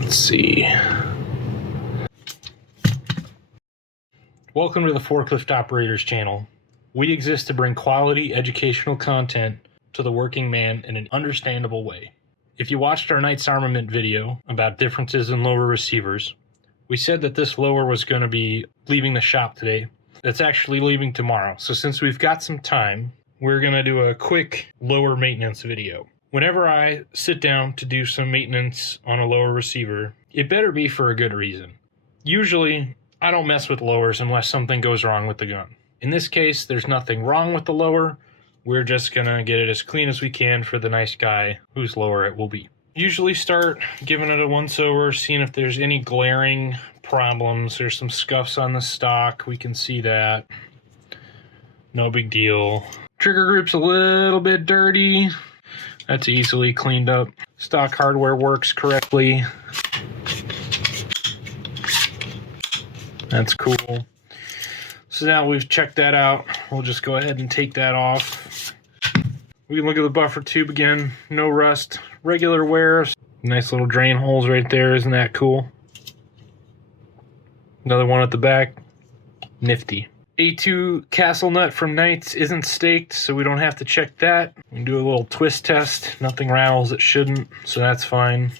Let's see. Welcome to the Forklift Operators channel. We exist to bring quality educational content to the working man in an understandable way. If you watched our Knights Armament video about differences in lower receivers, we said that this lower was going to be leaving the shop today. It's actually leaving tomorrow. So since we've got some time, we're going to do a quick lower maintenance video. Whenever I sit down to do some maintenance on a lower receiver, it better be for a good reason. Usually, I don't mess with lowers unless something goes wrong with the gun. In this case, there's nothing wrong with the lower. We're just gonna get it as clean as we can for the nice guy whose lower it will be. Usually start giving it a once-over, seeing if there's any glaring problems. There's some scuffs on the stock, we can see that. No big deal. Trigger group's a little bit dirty. That's easily cleaned up. Stock hardware works correctly. That's cool. So now we've checked that out, we'll just go ahead and take that off. We can look at the buffer tube again. No rust, regular wear. Nice little drain holes right there, isn't that cool? Another one at the back. Nifty. A2 castle nut from Knights isn't staked, so we don't have to check that. We can do a little twist test. Nothing rattles, it shouldn't, so that's fine.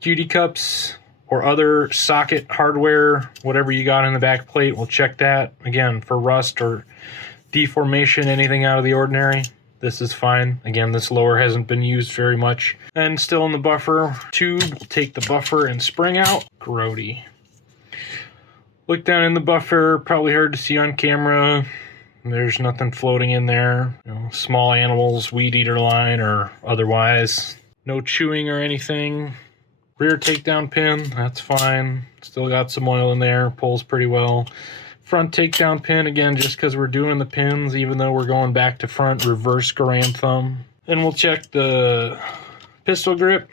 QD cups or other socket hardware, whatever you got in the back plate, we'll check that. Again, for rust or deformation, anything out of the ordinary, this is fine. Again, this lower hasn't been used very much. And still in the buffer tube, we'll take the buffer and spring out. Grody. Look down in the buffer, probably hard to see on camera. There's nothing floating in there. You know, small animals, weed eater line or otherwise. No chewing or anything. Rear takedown pin, that's fine. Still got some oil in there, pulls pretty well. Front takedown pin, again, just because we're doing the pins, even though we're going back to front, reverse Garand thumb. Then we'll check the pistol grip.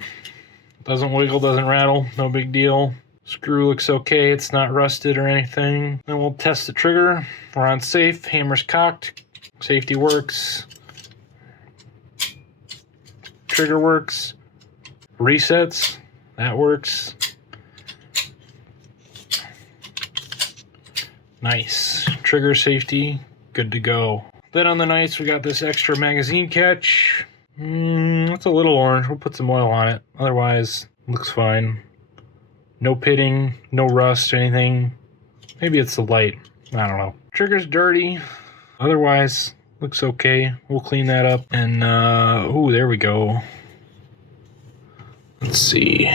Doesn't wiggle, doesn't rattle, no big deal. Screw looks okay, it's not rusted or anything. Then we'll test the trigger. We're on safe, hammer's cocked, safety works. Trigger works. Resets, that works. Nice. Trigger safety, good to go. Then on the Knights, we got this extra magazine catch. It's a little orange, we'll put some oil on it. Otherwise, looks fine. No pitting, no rust or anything. Maybe it's the light, I don't know. Trigger's dirty, otherwise looks okay. We'll clean that up. And ooh, there we go. Let's see.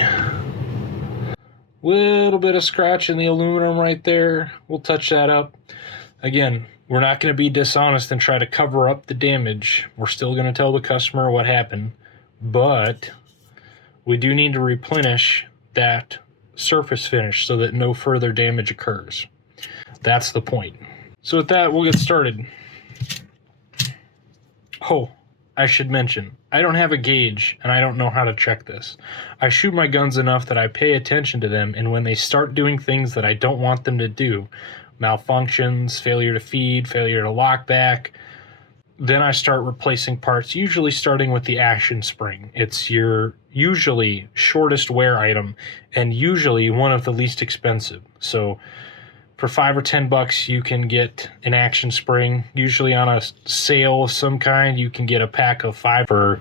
Little bit of scratch in the aluminum right there. We'll touch that up. Again, we're not going to be dishonest and try to cover up the damage. We're still going to tell the customer what happened, but we do need to replenish that surface finish so that no further damage occurs. That's the point. So with that, we'll get started. Oh, I should mention, I don't have a gauge and I don't know how to check this. I shoot my guns enough that I pay attention to them, and when they start doing things that I don't want them to do, malfunctions, failure to feed, failure to lock back, then I start replacing parts, usually starting with the action spring. It's your usually shortest wear item and usually one of the least expensive. So for $5 or $10, you can get an action spring. Usually on a sale of some kind, you can get a pack of 5 for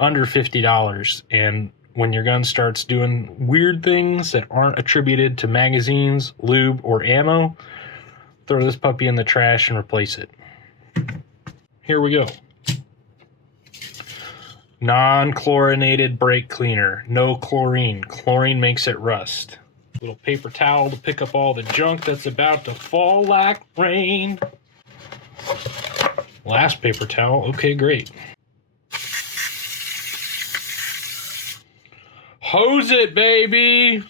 under $50. And when your gun starts doing weird things that aren't attributed to magazines, lube, or ammo, throw this puppy in the trash and replace it. Here we go. Non-chlorinated brake cleaner. No chlorine. Chlorine makes it rust. Little paper towel to pick up all the junk that's about to fall like rain. Last paper towel. Okay, great. Hose it, baby!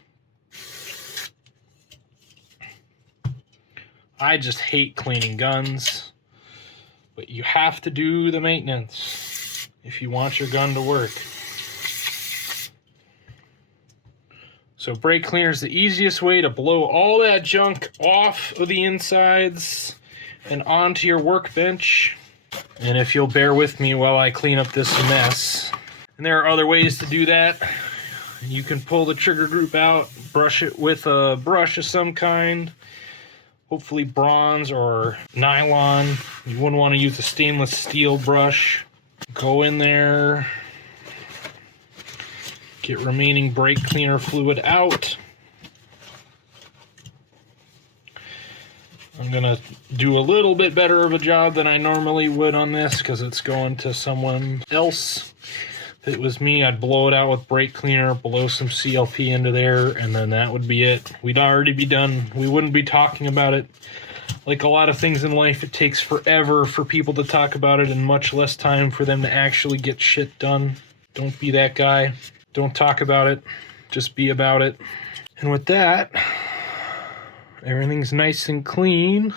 I just hate cleaning guns. But you have to do the maintenance if you want your gun to work. So brake cleaner is the easiest way to blow all that junk off of the insides and onto your workbench. And if you'll bear with me while I clean up this mess. And there are other ways to do that. You can pull the trigger group out, brush it with a brush of some kind, hopefully bronze or nylon. You wouldn't want to use a stainless steel brush. Go in there, get remaining brake cleaner fluid out. I'm gonna do a little bit better of a job than I normally would on this because it's going to someone else. If it was me, I'd blow it out with brake cleaner, blow some CLP into there, and then that would be it. We'd already be done. We wouldn't be talking about it. Like a lot of things in life, it takes forever for people to talk about it and much less time for them to actually get shit done. Don't be that guy. Don't talk about it. Just be about it. And with that, everything's nice and clean.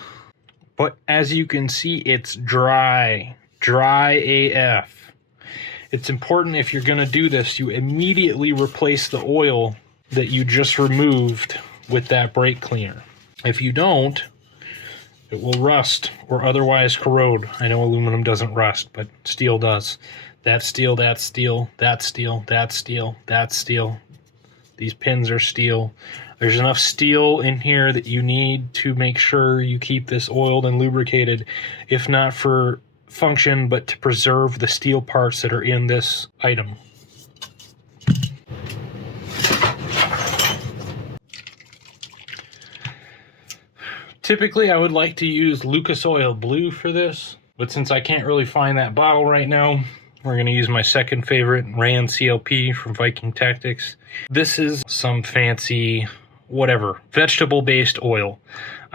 But as you can see, it's dry. Dry AF. It's important if you're going to do this, you immediately replace the oil that you just removed with that brake cleaner. If you don't, it will rust or otherwise corrode. I know aluminum doesn't rust, but steel does. That's steel, that's steel, that's steel, that's steel, that's steel. These pins are steel. There's enough steel in here that you need to make sure you keep this oiled and lubricated, if not for function, but to preserve the steel parts that are in this item. Typically, I would like to use Lucas Oil Blue for this, but since I can't really find that bottle right now, we're going to use my second favorite, Ran CLP from Viking Tactics. This is some fancy, whatever, vegetable-based oil.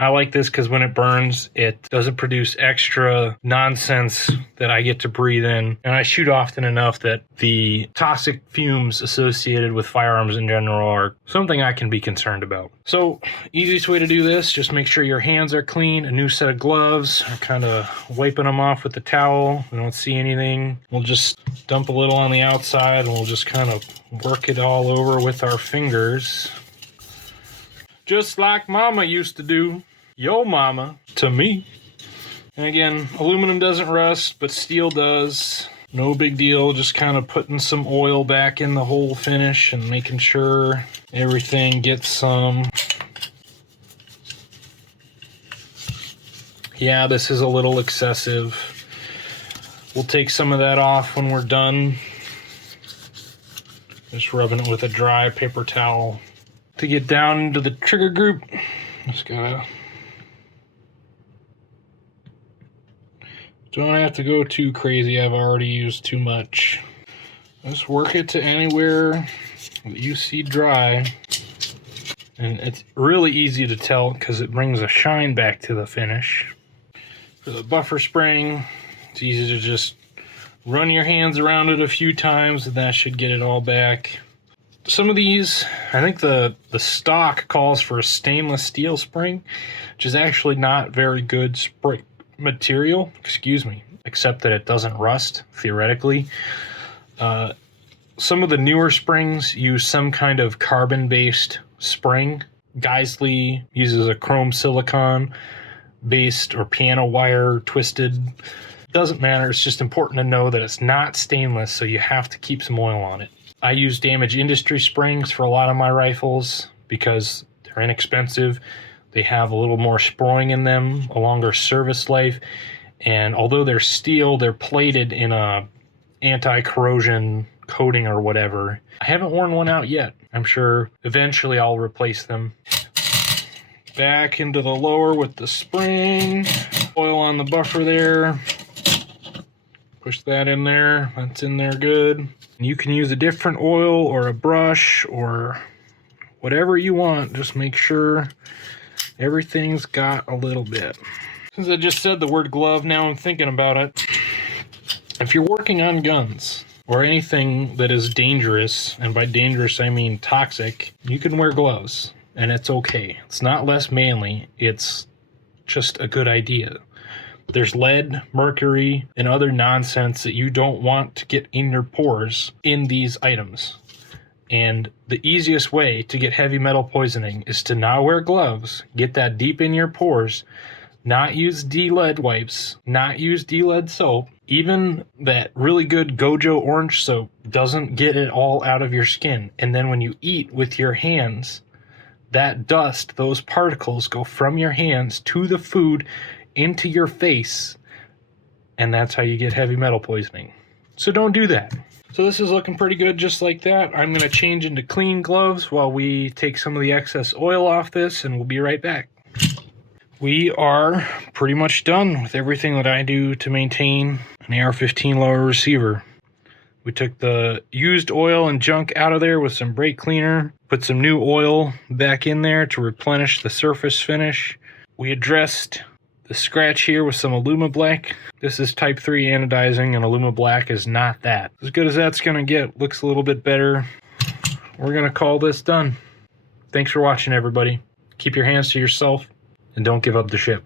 I like this because when it burns, it doesn't produce extra nonsense that I get to breathe in. And I shoot often enough that the toxic fumes associated with firearms in general are something I can be concerned about. So, easiest way to do this, just make sure your hands are clean, a new set of gloves, or kind of wiping them off with the towel. We don't see anything. We'll just dump a little on the outside and we'll just kind of work it all over with our fingers. Just like Mama used to do. Yo mama, to me. And again, aluminum doesn't rust, but steel does. No big deal, just kind of putting some oil back in the whole finish and making sure everything gets some. Yeah, this is a little excessive. We'll take some of that off when we're done. Just rubbing it with a dry paper towel. To get down into the trigger group, just gotta... Don't have to go too crazy, I've already used too much. Just work it to anywhere that you see dry. And it's really easy to tell because it brings a shine back to the finish. For the buffer spring, it's easy to just run your hands around it a few times and that should get it all back. Some of these, I think the stock calls for a stainless steel spring, which is actually not very good spring material, except that it doesn't rust, theoretically. Some of the newer springs use some kind of carbon-based spring. Geisley uses a chrome silicon based or piano wire twisted. Doesn't matter, it's just important to know that it's not stainless, so you have to keep some oil on it. I use Damage Industry springs for a lot of my rifles because they're inexpensive. They have a little more sproing in them, a longer service life, and although they're steel, they're plated in a anti-corrosion coating or whatever. I haven't worn one out yet. I'm sure eventually I'll replace them. Back into the lower with the spring. Oil on the buffer there. Push that in there. That's in there good. You can use a different oil or a brush or whatever you want. Just make sure everything's got a little bit. Since I just said the word glove, now I'm thinking about it. If you're working on guns or anything that is dangerous, and by dangerous I mean toxic, you can wear gloves and it's okay. It's not less manly, it's just a good idea. There's lead, mercury, and other nonsense that you don't want to get in your pores in these items. And the easiest way to get heavy metal poisoning is to not wear gloves, get that deep in your pores, not use D-lead wipes, not use D-lead soap. Even that really good Gojo orange soap doesn't get it all out of your skin. And then when you eat with your hands, that dust, those particles go from your hands to the food into your face. And that's how you get heavy metal poisoning. So don't do that. So this is looking pretty good just like that. I'm going to change into clean gloves while we take some of the excess oil off this, and we'll be right back. We are pretty much done with everything that I do to maintain an AR-15 lower receiver. We took the used oil and junk out of there with some brake cleaner, put some new oil back in there to replenish the surface finish. We addressed the scratch here with some Aluma Black. This is type 3 anodizing, and Aluma Black is not that. As good as that's going to get, looks a little bit better. We're going to call this done. Thanks for watching, everybody. Keep your hands to yourself, and don't give up the ship.